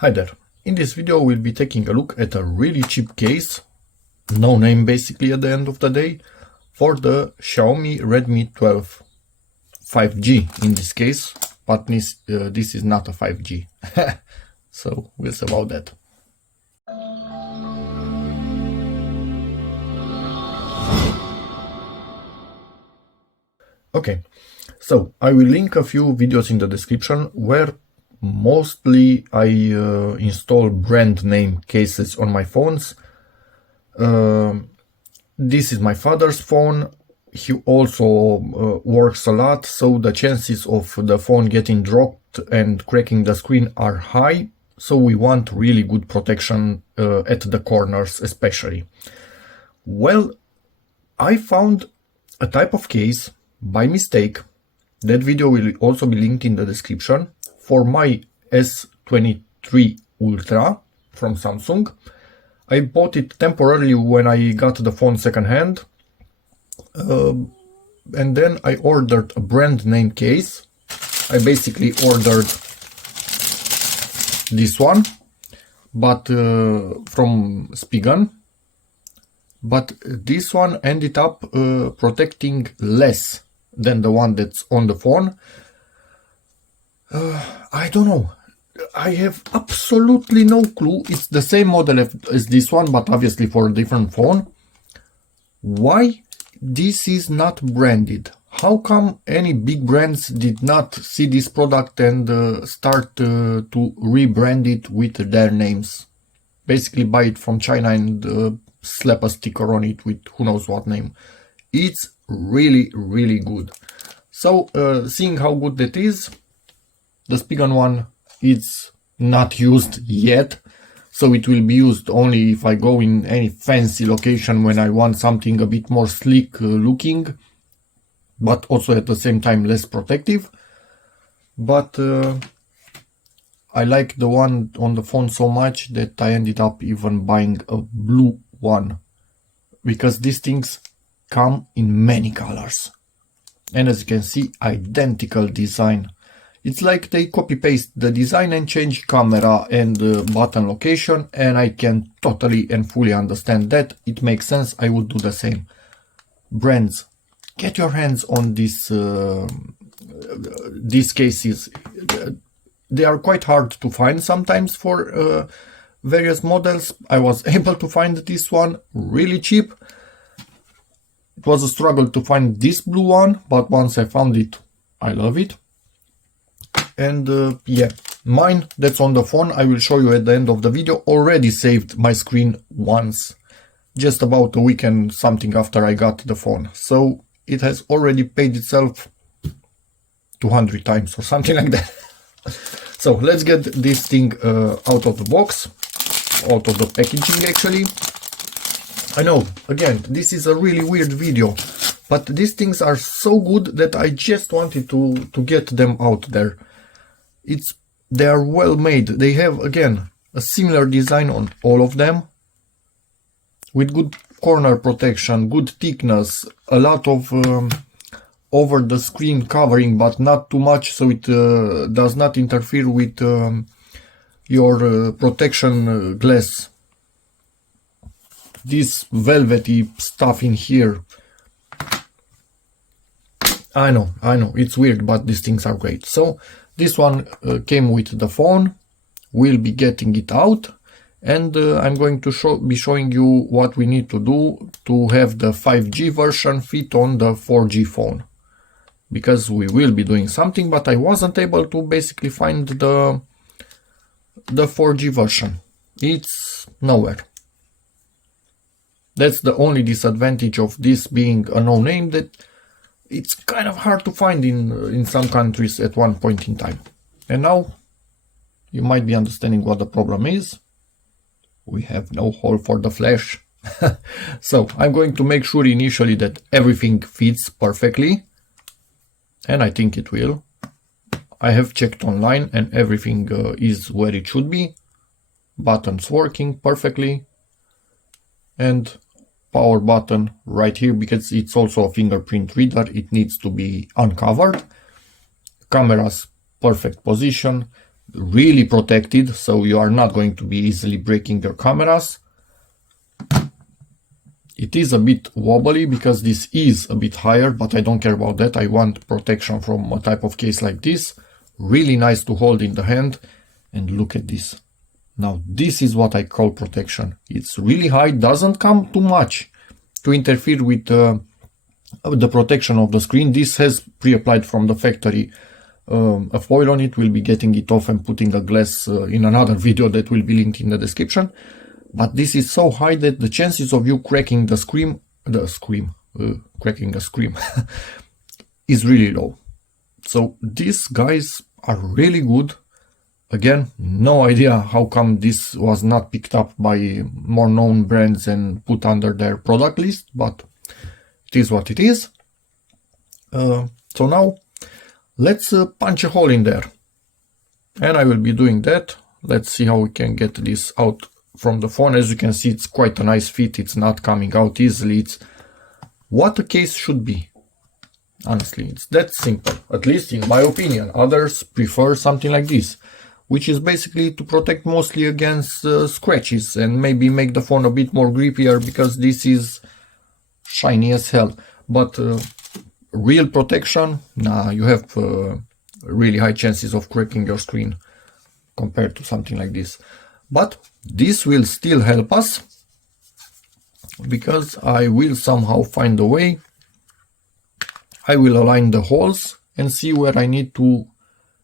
Hi there. In this video we'll be taking a look at a really cheap case, no name basically at the end of the day, for the Xiaomi Redmi 12 5G in this case, but this is not a 5G. So we'll see about that. Okay, so I will link a few videos in the description where mostly I install brand name cases on my phones. This is my father's phone. He also works a lot, so the chances of the phone getting dropped and cracking the screen are high. So we want really good protection at the corners especially. Well, I found a type of case by mistake. That video will also be linked in the description, for my S23 Ultra from Samsung. I bought it temporarily when I got the phone secondhand, and then I ordered a brand name case. I basically ordered this one, but from Spigen, but this one ended up protecting less than the one that's on the phone. I don't know. I have absolutely no clue. It's the same model as this one, but obviously for a different phone. Why this is not branded? How come any big brands did not see this product and start to rebrand it with their names? Basically buy it from China and slap a sticker on it with who knows what name. It's really, really good. So seeing how good that is, the Spigen one is not used yet, so it will be used only if I go in any fancy location when I want something a bit more sleek looking, but also at the same time less protective. But I like the one on the phone so much that I ended up even buying a blue one, because these things come in many colors, and as you can see, identical design. It's like they copy-paste the design and change camera and button location, and I can totally and fully understand that. It makes sense. I would do the same. Brands, get your hands on these cases. They are quite hard to find sometimes for various models. I was able to find this one really cheap. It was a struggle to find this blue one, but once I found it, I love it. And yeah, mine that's on the phone, I will show you at the end of the video, already saved my screen once, just about a week and something after I got the phone. So it has already paid itself 200 times or something like that. So let's get this thing out of the box, out of the packaging actually. I know, again, this is a really weird video, but these things are so good that I just wanted to get them out there. They are well made. They have, again, a similar design on all of them, with good corner protection, good thickness, a lot of over the screen covering, but not too much, so it does not interfere with your protection glass. This velvety stuff in here. I know, it's weird, but these things are great. So this one came with the phone. We'll be getting it out, and I'm going to be showing you what we need to do to have the 5G version fit on the 4G phone, because we will be doing something, but I wasn't able to basically find the 4G version. It's nowhere. That's the only disadvantage of this being a no-name, that it's kind of hard to find in some countries at one point in time. And now you might be understanding what the problem is. We have no hole for the flash. So I'm going to make sure initially that everything fits perfectly, and I think it will. I have checked online and everything is where it should be. Buttons working perfectly, and power button right here, because it's also a fingerprint reader, it needs to be uncovered. Camera's perfect position. really protected, so you are not going to be easily breaking your cameras. It is a bit wobbly because this is a bit higher, but I don't care about that. I want protection from a type of case like this. Really nice to hold in the hand. And look at this. Now this is what I call protection. It's really high, doesn't come too much to interfere with the protection of the screen. This has pre-applied from the factory a foil on it. We'll be getting it off and putting a glass in another video that will be linked in the description. But this is so high that the chances of you cracking the screen is really low. So these guys are really good. Again, no idea how come this was not picked up by more known brands and put under their product list, but it is what it is. So now let's punch a hole in there. And I will be doing that. Let's see how we can get this out from the phone. As you can see, it's quite a nice fit. It's not coming out easily. It's what a case should be. Honestly, it's that simple, at least in my opinion. Others prefer something like this, which is basically to protect mostly against scratches and maybe make the phone a bit more grippier, because this is shiny as hell. But real protection, nah, you have really high chances of cracking your screen compared to something like this. But this will still help us, because I will somehow find a way. I will align the holes and see where I need to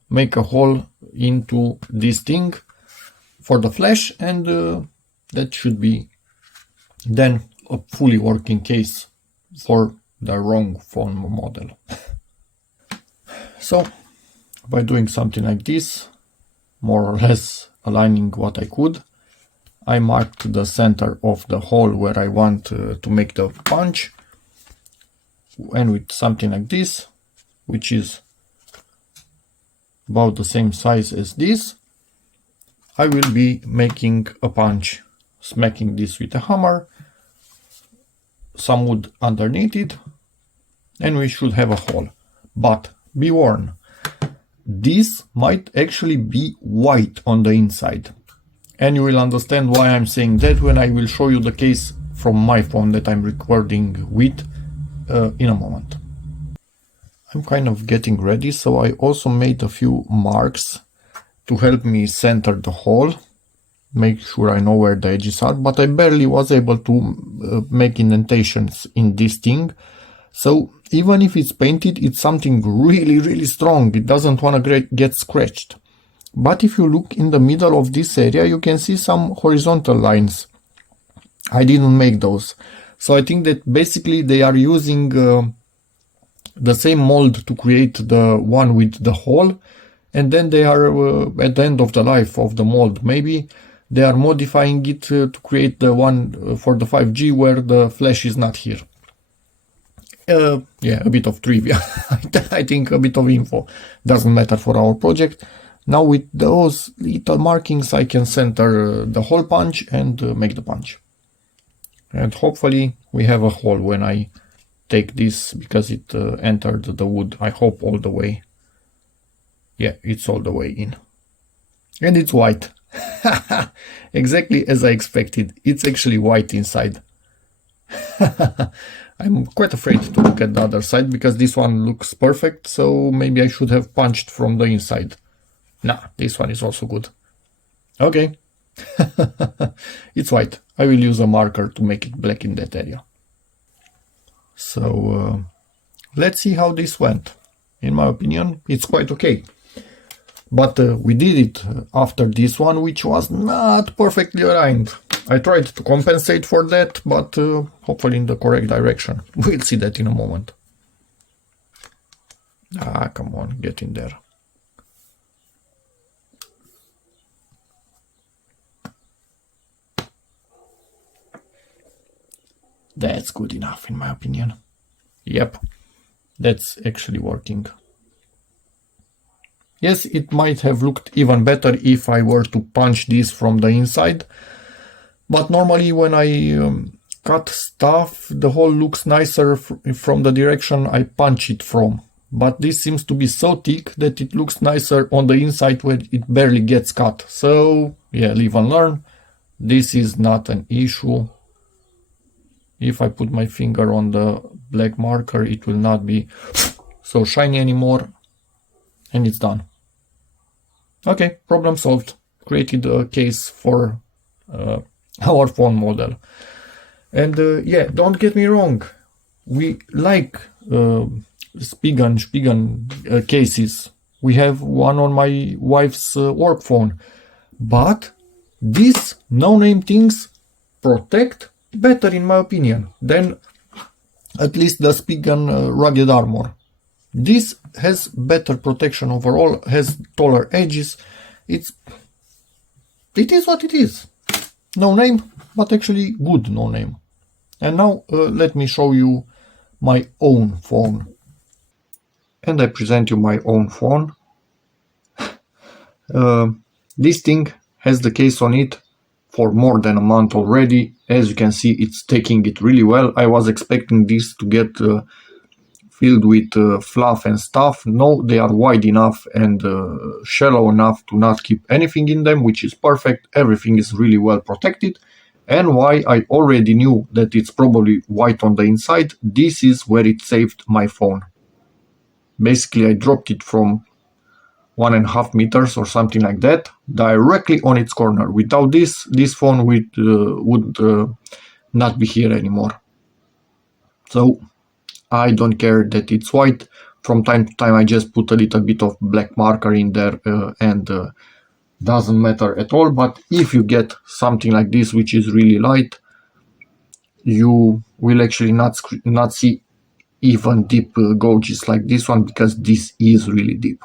make a hole into this thing for the flash, and that should be then a fully working case for the wrong phone model. So by doing something like this, more or less aligning what I could, I marked the center of the hole where I want to make the punch, and with something like this, which is about the same size as this, I will be making a punch, smacking this with a hammer, some wood underneath it, and we should have a hole. But be warned, this might actually be white on the inside, and you will understand why I'm saying that when I will show you the case from my phone that I'm recording with in a moment. I'm kind of getting ready, so I also made a few marks to help me center the hole, make sure I know where the edges are, but I barely was able to make indentations in this thing. So even if it's painted, it's something really strong. It doesn't want to get scratched. But if you look in the middle of this area, you can see some horizontal lines. I didn't make those. So I think that basically they are using the same mold to create the one with the hole, and then they are at the end of the life of the mold, maybe they are modifying it to create the one for the 5G where the flash is not here. Yeah, a bit of trivia. I think a bit of info doesn't matter for our project. Now with those little markings I can center the hole punch and make the punch. And hopefully we have a hole when I take this, because it entered the wood, I hope, all the way. Yeah, it's all the way in. And it's white. Exactly as I expected. It's actually white inside. I'm quite afraid to look at the other side, because this one looks perfect, so maybe I should have punched from the inside. Nah, this one is also good. Okay. It's white. I will use a marker to make it black in that area. So let's see how this went. In my opinion, it's quite okay. But we did it after this one, which was not perfectly aligned. I tried to compensate for that, but hopefully in the correct direction. We'll see that in a moment. Ah, come on, get in there. That's good enough, in my opinion. Yep, that's actually working. Yes, it might have looked even better if I were to punch this from the inside, but normally when I cut stuff, the hole looks nicer from the direction I punch it from. but this seems to be so thick that it looks nicer on the inside where it barely gets cut. So yeah, live and learn. This is not an issue. If I put my finger on the black marker, it will not be so shiny anymore, and it's done. Okay, problem solved. Created a case for our phone model. And yeah, don't get me wrong, we like Spigen cases. We have one on my wife's work phone, but these no-name things protect better, in my opinion, than at least the Spigen rugged armor. This has better protection overall, has taller edges. It is what it is. No name, but actually good no name. And now let me show you my own phone. And I present you my own phone. This thing has the case on it for more than a month already. As you can see, it's taking it really well. I was expecting this to get filled with fluff and stuff. No, they are wide enough and shallow enough to not keep anything in them, which is perfect. Everything is really well protected. And why I already knew that it's probably white on the inside, this is where it saved my phone. Basically, I dropped it from 1.5 meters or something like that, directly on its corner. Without this phone would not be here anymore. So I don't care that it's white. From time to time I just put a little bit of black marker in there and doesn't matter at all. But if you get something like this, which is really light, you will actually not see even deep gouges like this one, because this is really deep.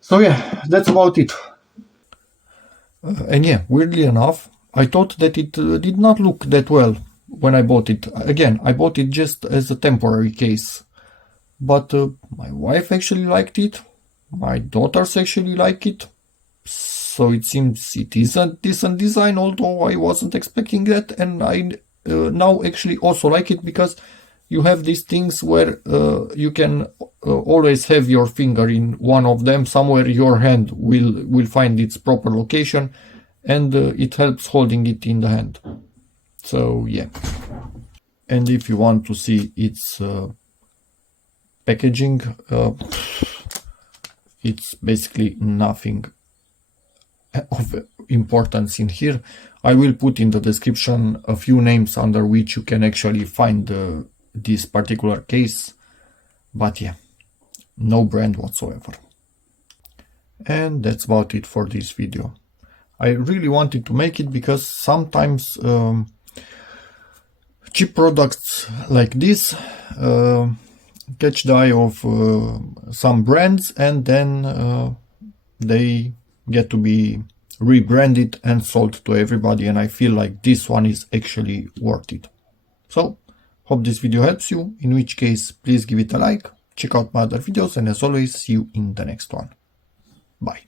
So yeah, that's about it. And yeah, weirdly enough, I thought that it did not look that well when I bought it. Again, I bought it just as a temporary case. But my wife actually liked it. My daughters actually like it. So it seems it is a decent design, although I wasn't expecting that. And I now actually also like it, because you have these things where you can always have your finger in one of them. Somewhere your hand will find its proper location, and it helps holding it in the hand. So yeah. And if you want to see its packaging, it's basically nothing of importance in here. I will put in the description a few names under which you can actually find this particular case, but yeah, no brand whatsoever. And that's about it for this video. I really wanted to make it because sometimes cheap products like this catch the eye of some brands, and then they get to be rebranded and sold to everybody, and I feel like this one is actually worth it. So hope this video helps you, in which case please give it a like, check out my other videos, and as always, see you in the next one. Bye.